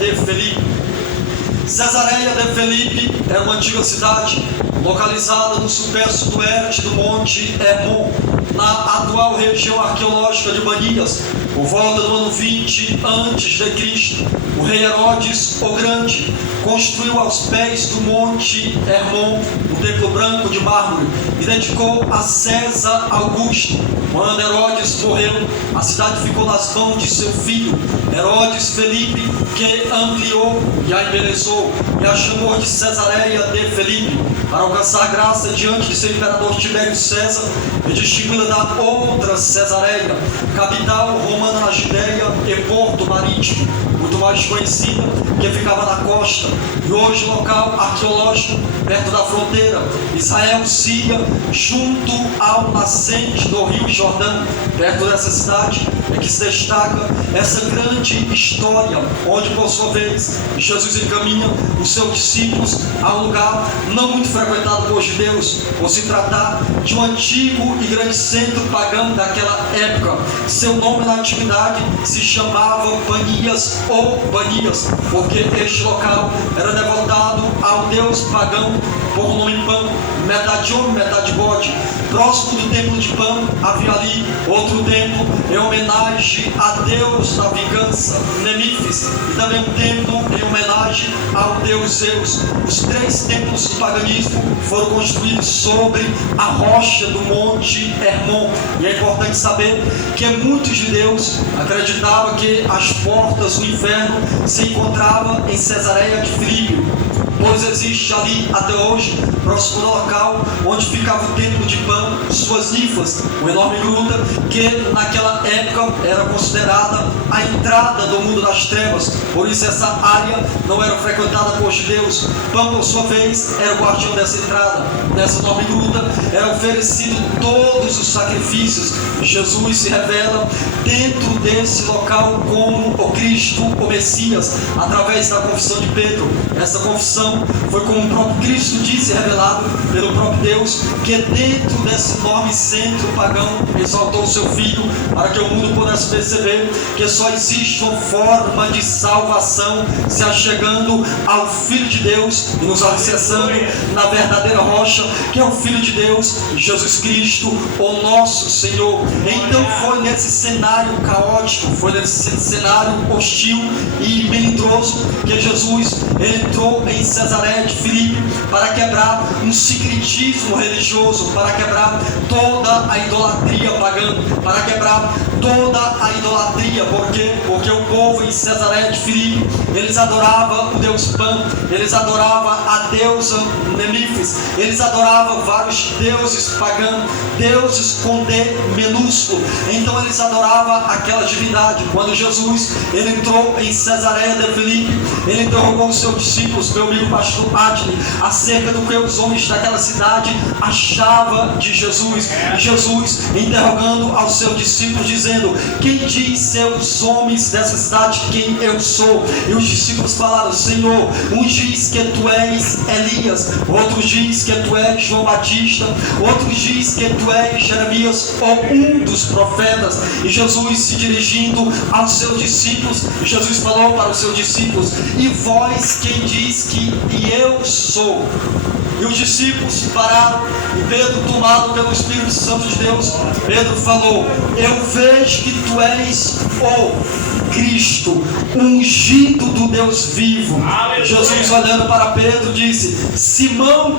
de Filipe. Cesareia de Filipe era uma antiga cidade localizada no sudoeste do Monte Hermon, na atual região arqueológica de Banias. Por volta do ano 20 a.C., o rei Herodes o Grande construiu aos pés do Monte Hermon um templo branco de mármore e dedicou a César Augusto. Quando Herodes morreu, a cidade ficou nas mãos de seu filho, Herodes Filipe, que ampliou e a embelezou e a chamou de Cesareia de Filipe, para alcançar graça diante de seu imperador Tibério César e distingui-la da outra Cesareia, capital romana na Judéia e porto marítimo, muito mais conhecida, que ficava na costa, e hoje local arqueológico perto da fronteira Israel-Síria, junto ao nascente do rio Jordão. Perto dessa cidade é que se destaca essa grande história, onde por sua vez Jesus encaminha os seus discípulos a um lugar não muito frequentado por judeus, por se tratar de um antigo e grande centro pagão daquela época. Seu nome na antiguidade se chamava Banias ou Banias, porque este local era devotado ao deus pagão por nome Pan, metade homem, metade bode. Próximo do templo de Pan havia ali outro templo em homenagem a deus da vingança, Nemífis, e também um templo em homenagem ao deus Zeus. Os três templos do paganismo foram construídos sobre a rocha do Monte Hermon, e é importante saber que muitos judeus acreditavam que as portas do inferno se encontravam em Cesareia de Filipe, pois existe ali até hoje, próximo ao local onde ficava o templo de Pan, suas ninfas, uma enorme gruta que naquela época era considerada a entrada do mundo das trevas. Por isso essa área não era frequentada por judeus. Pan, por sua vez, era o guardião dessa entrada. Nessa enorme gruta era oferecido todos os sacrifícios. Jesus se revela dentro desse local como o Cristo, o Messias, através da confissão de Pedro. Essa confissão foi como o próprio Cristo disse, revelado pelo próprio Deus, que dentro desse enorme centro pagão exaltou o seu Filho, para que o mundo pudesse perceber que só existe uma forma de salvação, se achegando ao Filho de Deus e nos alicerçando na verdadeira rocha, que é o Filho de Deus, Jesus Cristo, o nosso Senhor. Então foi nesse cenário caótico, foi nesse cenário hostil e melindroso que Jesus entrou em Cesareia de Filipe para quebrar um sincretismo religioso, para quebrar toda a idolatria pagã, para quebrar toda a idolatria. Por quê? Porque o povo em Cesareia de Filipe, eles adoravam o deus Pan, eles adoravam a deusa Nemífis, eles adoravam vários deuses pagãos, deuses com D minúsculo. Então eles adoravam aquela divindade. Quando Jesus ele entrou em Cesareia de Filipe, ele interrogou os seus discípulos, meu amigo pastor Adney, acerca do que os homens daquela cidade achavam de Jesus. E Jesus interrogando aos seus discípulos, dizendo: quem diz seus homens dessa cidade quem eu sou? E os discípulos falaram: Senhor, um diz que tu és Elias, outro diz que tu és João Batista, outro diz que tu és Jeremias ou um dos profetas. E Jesus, se dirigindo aos seus discípulos, Jesus falou para os seus discípulos: e vós quem diz que eu sou? E os discípulos pararam, e Pedro, tomado pelo Espírito Santo de Deus, Pedro falou: eu vejo que tu és o Cristo, ungido do Deus vivo. Jesus, olhando para Pedro, disse: Simão,